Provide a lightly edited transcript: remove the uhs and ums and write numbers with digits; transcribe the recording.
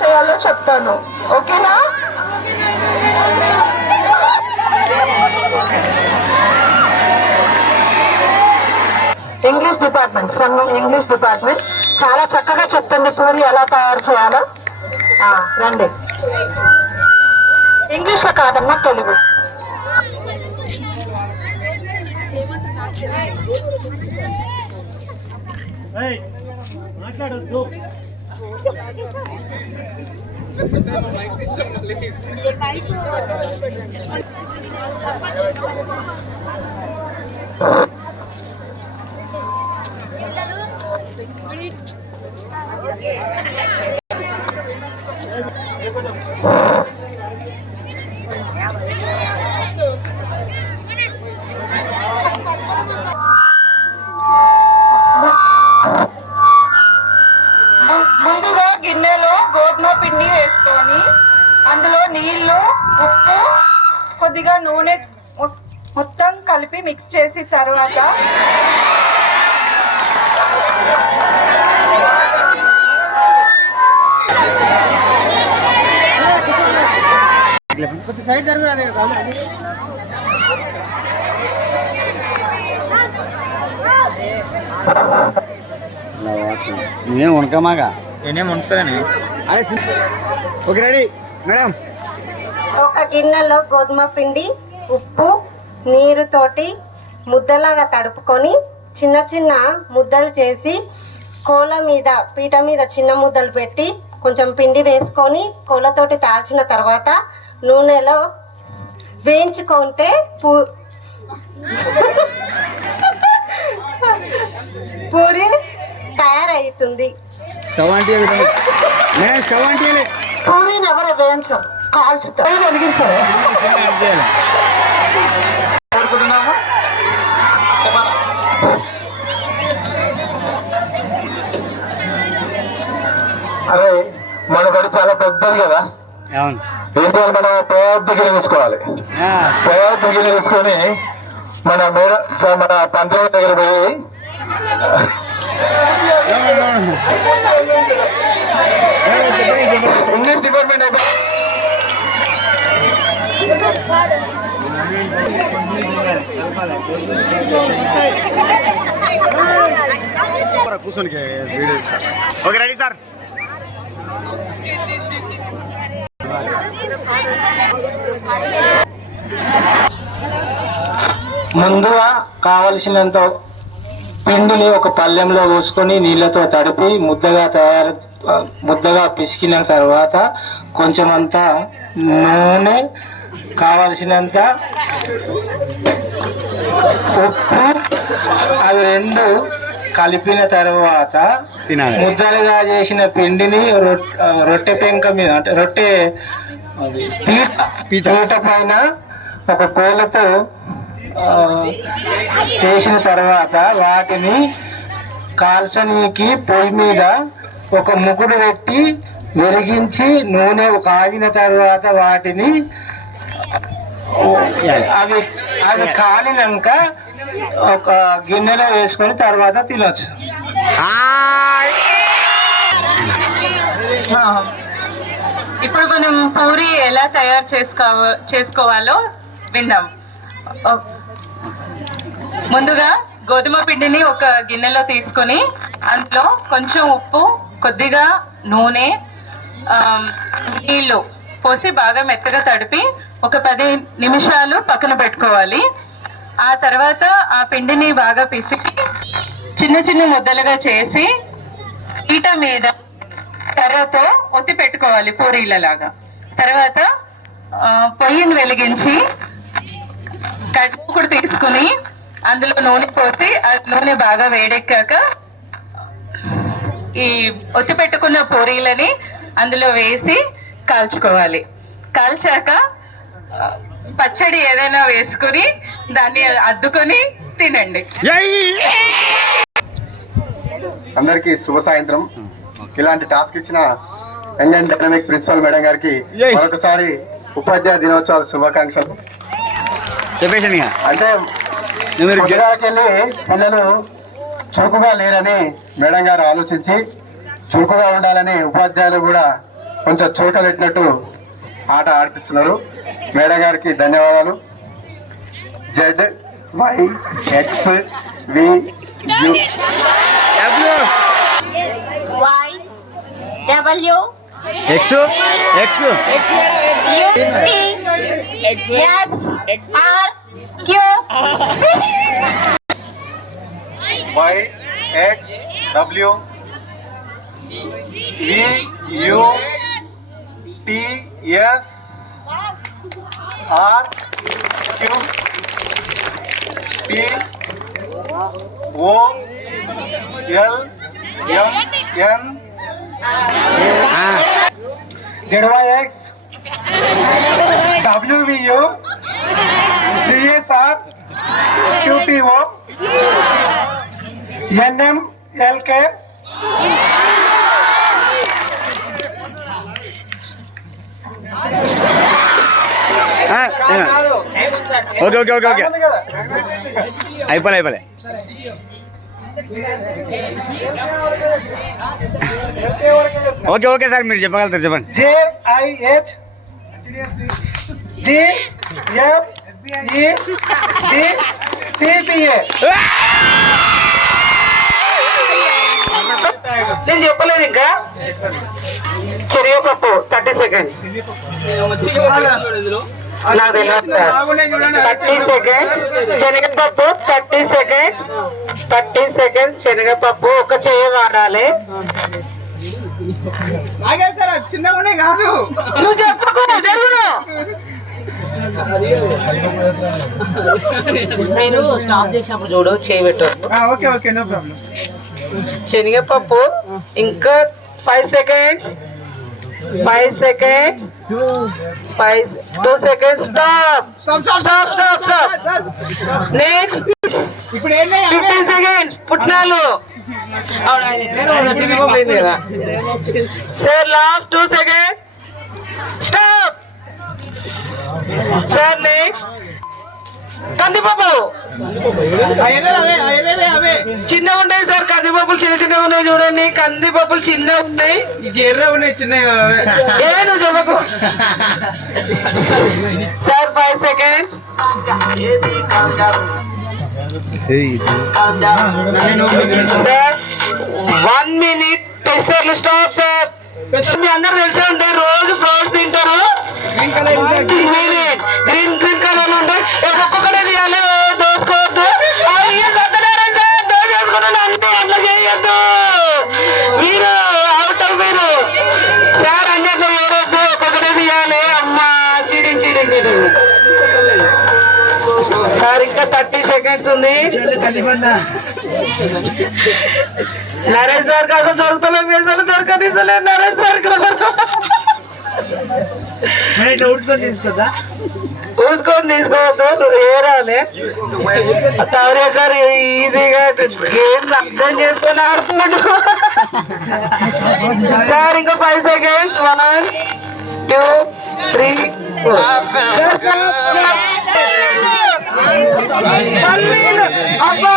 చేయాలో చెప్తాను, ఓకేనా? English department, from English department చాలా చక్కగా చెప్తుంది పూరి ఎలా తయారు చేయాలో. రండి. ఇంగ్లీష్లో కాదమ్మా, తెలుగు. మాట్లాడొద్దు. ముందుగా గిన్నెలో గోధుమ పిండి వేసుకొని అందులో నీళ్లు, ఉప్పు, కొద్దిగా నూనె మొత్తం కలిపి మిక్స్ చేసిన తర్వాత సైడ్ జరుగుతుంది. నేనేం వణకమాగా, నేనేం వణుకుతాను. అరే ఓకే, రెడీ మేడం. ఒక గిన్నెలో గోధుమ పిండి, ఉప్పు, నీరుతోటి ముద్దలాగా తడుపుకొని చిన్న చిన్న ముద్దలు చేసి కోల మీద, పీట మీద చిన్న ముద్దలు పెట్టి కొంచెం పిండి వేసుకొని కోలతోటి తాల్చిన తర్వాత నూనెలో వేయించుకుంటే పూరి తయారవుతుంది. పూరీని ఎవరు వేయించాం, కాల్చుతారు, వెలిగించారు. అరే మన బడి చాలా పెద్దది కదా, ఏం చేయాలి, మనం పెద్ద గిన్నె తీసుకోవాలి. పెద్ద గిన్నె తీసుకొని మన పంచాయతీ దగ్గర పోయి ఇంగ్లీష్ డిపార్ట్మెంట్ కూర్చొని వీడియో ఇస్తారు. Okay, ready sir. ముందుగా కావలసినంత పిండిని ఒక పళ్ళెంలో పోసుకొని నీళ్ళతో తడిపి ముద్దగా పిసికిన తర్వాత కొంచెం అంత నూనె, కావలసినంత ఉప్పు, అవి రెండు కలిపిన తర్వాత ముద్దలుగా చేసిన పిండిని రొట్టె పెంక మీద, అంటే రొట్టె పీట పైన ఒక కోలతో చేసిన తర్వాత వాటిని కాల్చనీకి పొయ్యి మీద ఒక ముగ్గురు పెట్టి వెలిగించి నూనె కాగిన తర్వాత వాటిని అవి కాలినాక ఒక గిన్నెలో వేసుకొని తర్వాత తినొచ్చు. ఇప్పుడు మనం పూరి ఎలా తయారు చేసుకోవాలో విందాం. ముందుగా గోధుమ పిండిని ఒక గిన్నెలో తీసుకొని అందులో కొంచెం ఉప్పు, కొద్దిగా నూనె, నీళ్లు పోసి బాగా మెత్తగా తడిపి ఒక 10 నిమిషాలు పక్కన పెట్టుకోవాలి. ఆ తర్వాత ఆ పిండిని బాగా పిసికి చిన్న చిన్న ముద్దలుగా చేసి పీట మీద కర్రతో ఒత్తి పెట్టుకోవాలి పూరీలలాగా. తర్వాత పొయ్యిని వెలిగించి కడుపుకుడు తీసుకుని అందులో నూనె పోసి ఆ నూనె బాగా వేడెక్కాక ఈ ఒత్తి పెట్టుకున్న పూరీలని అందులో వేసి కాల్చుకోవాలి. కాల్చాక పచ్చడి ఏదైనా వేసుకుని దాన్ని అద్దుకొని తినండి. అందరికీ శుభ సాయంత్రం. ఇలాంటి టాస్క్ ఇచ్చిన యంగ్ డైనమిక్ ప్రిన్సిపల్ మేడం గారికి మరొకసారి ఉపాధ్యాయ దినోత్సవాల శుభాకాంక్షలు. అంటే పిల్లలు చురుకుగా లేరని మేడం గారు ఆలోచించి చురుకుగా ఉండాలని ఉపాధ్యాయులు కూడా కొంచెం చూకలెట్టినట్టు ఆట ఆడిపిస్తున్నారు. మేడం గారికి ధన్యవాదాలు. Z Y X V U W X X Y X W V U T S R Q P O L M N ZYX WVU CSR QPO NMLK okay okay okay okay అయిపోలే okay okay sir మీరు చెప్పగలుగుతారు చెప్పండి. JIH GFED CPA. నేను చెప్పలేదు ఇంకా. శనగపప్పు 30 seconds. నాకు తెలియదు సార్. 30 సెకండ్స్ శనగపప్పు 30 సెకండ్స్ 30 సెకండ్స్ శనగపప్పు ఒక చెయ్యి వాడాలి. చిన్నగా కాదు నువ్వు చెప్పకు జరుగును. మీరు స్టాప్ చేసినప్పుడు చూడు చేయబెట్టు. Okay okay no problem. శనగపప్పు ఇంకా 5 seconds 5 seconds 2 seconds stop stop stop stop. Next ఇప్పుడు 15 సెకండ్స్ పుట్నాలు. Sir last 2 seconds stop. Sir next కందిపప్పు చిన్నగా ఉంటాయి సార్. కందిపప్పులు చిన్నగా ఉన్నాయి చూడండి. కందిపప్పులు చిన్నగా ఉన్నాయి. ఎర్ర ఉన్నాయి చిన్నగా. ఏ నువ్వు చెప్పకు సార్. 5 seconds sir. 1 మినిట్. పెసర్లు స్టాప్ సార్. మీ అందరు తెలిసే ఉంటాయి రోజు ఫ్రూట్స్ తింటారు. గ్రీన్ కలర్ ఉంటాయి. ఒక్కొక్కటే తీయాలి. దోసుకోవద్దు. అయ్యో సత్యనారాయణ సార్ దోశ వేసుకున్నాను అంటే అట్లా చేయొద్దు. మీరు అవుట్ మీరు సార్ అన్ని అట్లా చేయొద్దు. ఒక్కొక్కటే తీయాలి. అమ్మా చీటింగ్ చీటింగ్ చీటింగ్ సార్. ఇంకా 30 సెకండ్స్ ఉంది. నరేష్ సార్ కోసం దొరుకుతలే. మీసాలు దొరకనిసలే నరేష్ సార్ ఊడ్చుకొని తీసుకోవద్దు. ఏరాలి తవరే సార్. ఈజీగా గేమ్ అర్థం చేసుకొని ఆడుతున్నాడు సార్. ఇంకా 5 సెకండ్స్ 1 2 3 4 అబ్బా